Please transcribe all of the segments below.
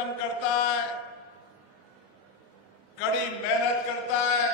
परिश्रम करता है, कड़ी मेहनत करता है,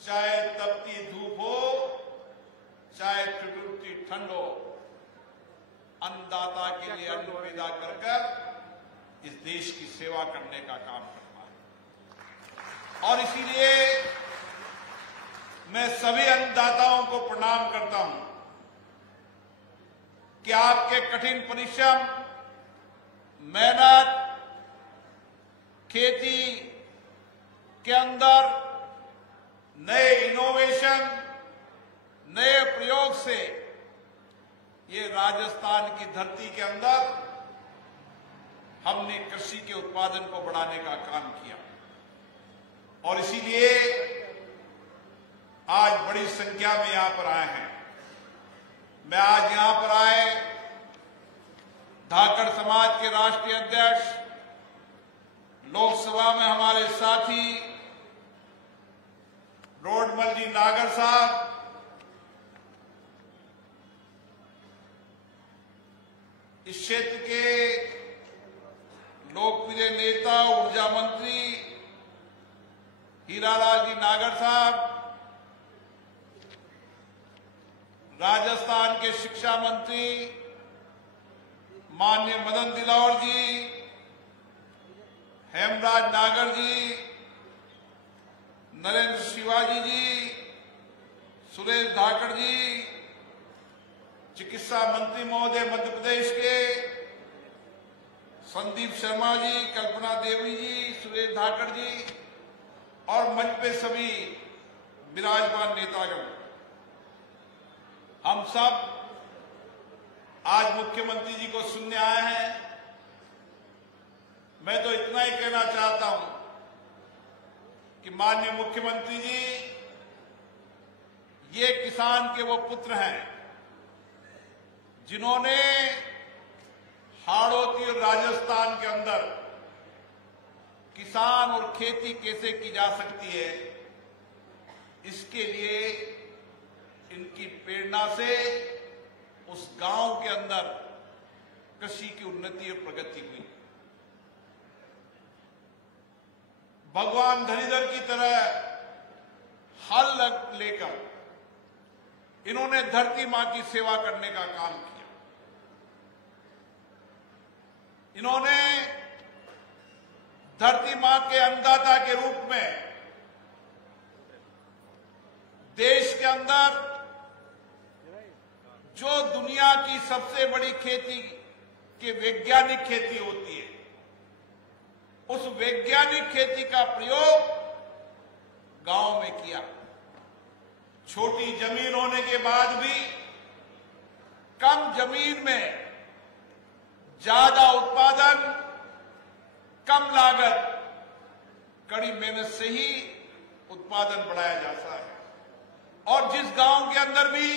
चाहे तपती धूप हो, चाहे ठिठुरती ठंड हो, अन्नदाता के लिए अन्न पैदा कर कर इस देश की सेवा करने का काम करता है। और इसीलिए मैं सभी अन्नदाताओं को प्रणाम करता हूं कि आपके कठिन परिश्रम, मेहनत, खेती के अंदर नए इनोवेशन, नए प्रयोग से ये राजस्थान की धरती के अंदर हमने कृषि के उत्पादन को बढ़ाने का काम किया। और इसीलिए आज बड़ी संख्या में यहां पर आए हैं। मैं आज यहां पर आए धाकड़ समाज के राष्ट्रीय अध्यक्ष, लोकसभा में हमारे साथी रोडमल जी नागर साहब, इस क्षेत्र के लोकप्रिय नेता ऊर्जा मंत्री हीरालाल जी नागर साहब, राजस्थान के शिक्षा मंत्री माननीय मदन दिलौर जी, हेमराज नागर जी, नरेंद्र शिवाजी जी, सुरेश धाकड़ जी, चिकित्सा मंत्री महोदय मध्य प्रदेश के संदीप शर्मा जी, कल्पना देवी जी, सुरेश धाकड़ जी और मंच पे सभी विराजमान नेतागण, हम सब आज मुख्यमंत्री जी को सुनने आए हैं। मैं तो इतना ही कहना चाहता हूं कि माननीय मुख्यमंत्री जी, ये किसान के वो पुत्र हैं जिन्होंने हाड़ौती और राजस्थान के अंदर किसान और खेती कैसे की जा सकती है, इसके लिए इनकी प्रेरणा से उस गांव के अंदर कृषि की उन्नति और प्रगति हुई। भगवान धनीधर की तरह हल लेकर इन्होंने धरती मां की सेवा करने का काम किया। इन्होंने धरती मां के अन्नदाता के रूप में देश के अंदर जो दुनिया की सबसे बड़ी खेती की वैज्ञानिक खेती होती है, उस वैज्ञानिक खेती का प्रयोग गांव में किया। छोटी जमीन होने के बाद भी कम जमीन में ज्यादा उत्पादन, कम लागत, कड़ी मेहनत से ही उत्पादन बढ़ाया जाता है। और जिस गांव के अंदर भी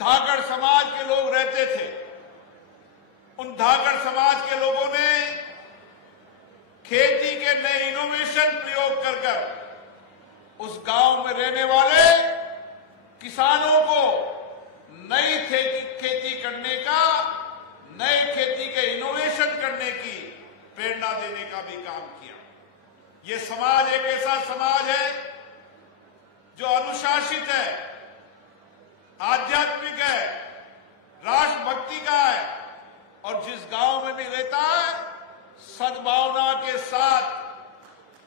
धाकड़ समाज के लोग रहते थे, उन धाकड़ समाज के लोगों ने खेती के नए इनोवेशन प्रयोग कर उस गांव में रहने वाले किसानों को नई खेती करने का, नए खेती के इनोवेशन करने की प्रेरणा देने का भी काम किया। ये समाज एक ऐसा समाज है जो अनुशासित है, आध्यात्मिक है, राष्ट्रभक्ति का है, और जिस गांव में भी रहता है सद्भावना के साथ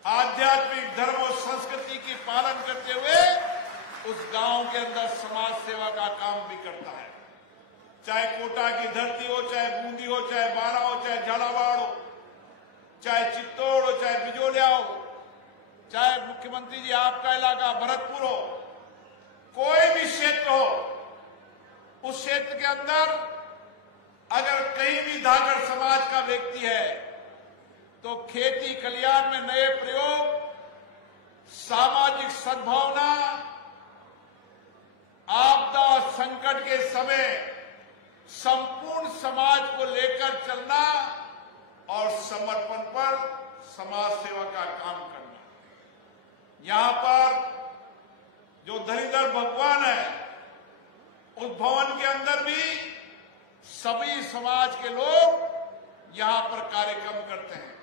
आध्यात्मिक धर्म और संस्कृति की पालन करते हुए उस गांव के अंदर समाज सेवा का काम भी करता है। चाहे कोटा की धरती हो, चाहे बूंदी हो, चाहे बारा हो, चाहे झालावाड़ हो, चाहे चित्तौड़ हो, चाहे बिजोलिया हो, चाहे मुख्यमंत्री जी आपका इलाका भरतपुर हो, कोई भी क्षेत्र हो, उस क्षेत्र के अंदर अगर कहीं भी धाकड़ समाज का व्यक्ति है तो खेती कल्याण में नए प्रयोग, सामाजिक सद्भावना, आपदा संकट के समय संपूर्ण समाज को लेकर चलना और समर्पण पर समाज सेवा का काम करना। यहां पर जो धनीधर भगवान है, उस भवन के अंदर भी सभी समाज के लोग यहां पर कार्यक्रम करते हैं,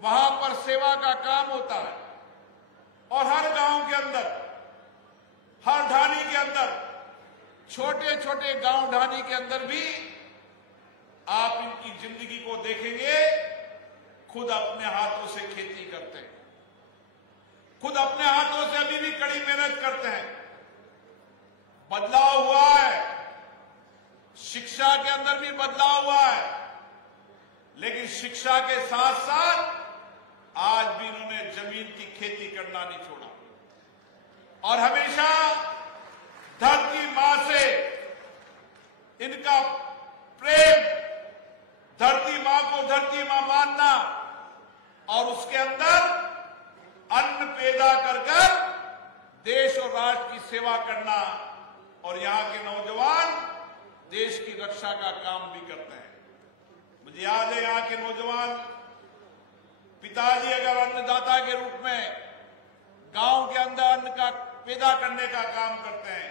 वहां पर सेवा का काम होता है और हर गांव के अंदर, हर ढाणी के अंदर, छोटे छोटे गांव ढाणी के अंदर भी आप इनकी जिंदगी को देखेंगे। खुद अपने हाथों से खेती करते हैं, खुद अपने हाथों से अभी भी कड़ी मेहनत करते हैं। बदलाव हुआ है, शिक्षा के अंदर भी बदलाव हुआ है, लेकिन शिक्षा के साथ साथ आज भी इन्होंने जमीन की खेती करना नहीं छोड़ा और हमेशा धरती मां से इनका प्रेम, धरती मां को धरती मां मानना और उसके अंदर अन्न पैदा कर देश और राष्ट्र की सेवा करना। और यहां के नौजवान देश की रक्षा का काम भी करते हैं। मुझे याद है यहां के नौजवान पिताजी अगर अन्नदाता के रूप में गांव के अंदर अन्न का पैदा करने का काम करते हैं,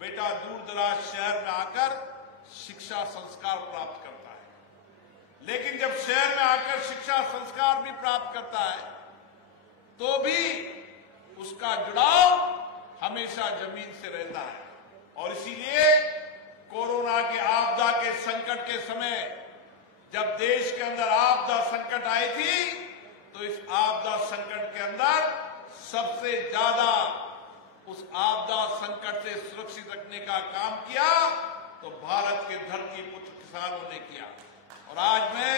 बेटा दूर दराज शहर में आकर शिक्षा संस्कार प्राप्त करता है। लेकिन जब शहर में आकर शिक्षा संस्कार भी प्राप्त करता है तो भी उसका जुड़ाव हमेशा जमीन से रहता है। और इसीलिए कोरोना के आपदा के संकट के समय जब देश के अंदर आपदा संकट आई थी, तो इस आपदा संकट के अंदर सबसे ज्यादा उस आपदा संकट से सुरक्षित रखने का काम किया तो भारत के धरती पुत्र किसानों ने किया। और आज मैं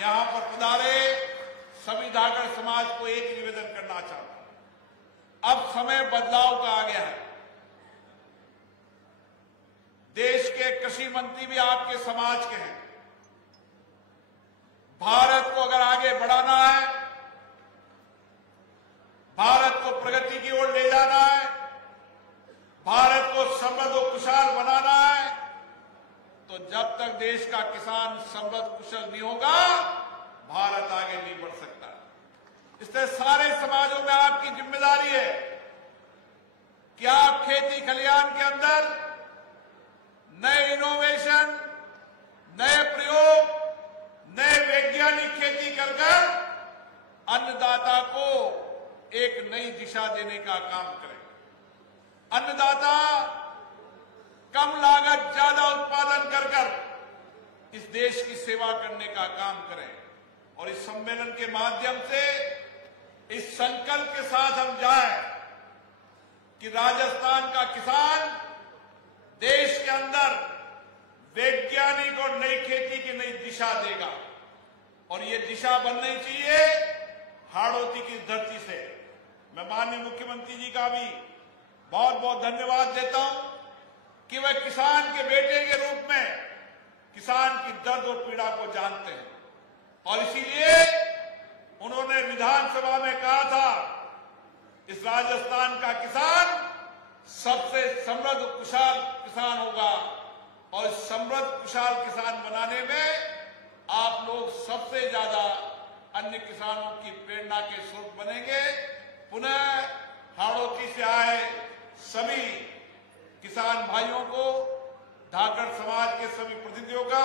यहां पर पधारे सभी धागड़ समाज को एक निवेदन करना चाहता हूं। अब समय बदलाव का आ गया है। देश के कृषि मंत्री भी आपके समाज के हैं। भारत को अगर आगे बढ़ाना है, भारत को प्रगति की ओर ले जाना है, भारत को समृद्ध और कुशल बनाना है, तो जब तक देश का किसान समृद्ध कुशल नहीं होगा, भारत आगे नहीं बढ़ सकता। इसलिए सारे समाजों में आपकी जिम्मेदारी है कि आप खेती खलिहान के अंदर नए इनोवेशन, नए प्रयोग, नए वैज्ञानिक खेती कर अन्नदाता को एक नई दिशा देने का काम करें। अन्नदाता कम लागत ज्यादा उत्पादन कर इस देश की सेवा करने का काम करें। और इस सम्मेलन के माध्यम से इस संकल्प के साथ हम जाएं कि राजस्थान का किसान देश के अंदर वैज्ञानिक और नई खेती की नई दिशा देगा। और ये दिशा बननी चाहिए हाड़ौती की धरती से। मैं माननीय मुख्यमंत्री जी का भी बहुत बहुत धन्यवाद देता हूं कि वह किसान के बेटे के रूप में किसान की दर्द और पीड़ा को जानते हैं। और इसीलिए उन्होंने विधानसभा में कहा था, इस राजस्थान का किसान सबसे समृद्ध कुशल किसान होगा और समृद्ध कुशल किसान बनाने में आप लोग सबसे ज्यादा अन्य किसानों की प्रेरणा के स्रोत बनेंगे। पुनः हाड़ौती से आए सभी किसान भाइयों को, धाकड़ समाज के सभी प्रतिनिधियों का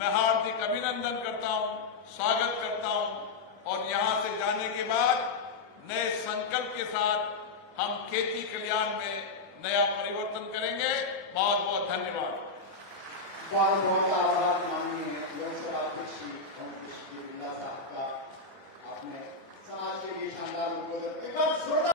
मैं हार्दिक अभिनंदन करता हूं, स्वागत करता हूं। और यहां से जाने के बाद नए संकल्प के साथ हम खेती कल्याण में नया परिवर्तन करेंगे। बहुत बहुत धन्यवाद। बहुत बहुत आभार माननीय लोकसभा अध्यक्ष श्री बिरला साहब का। आपने समाज के लिए शानदार उद्बोधन, एक बार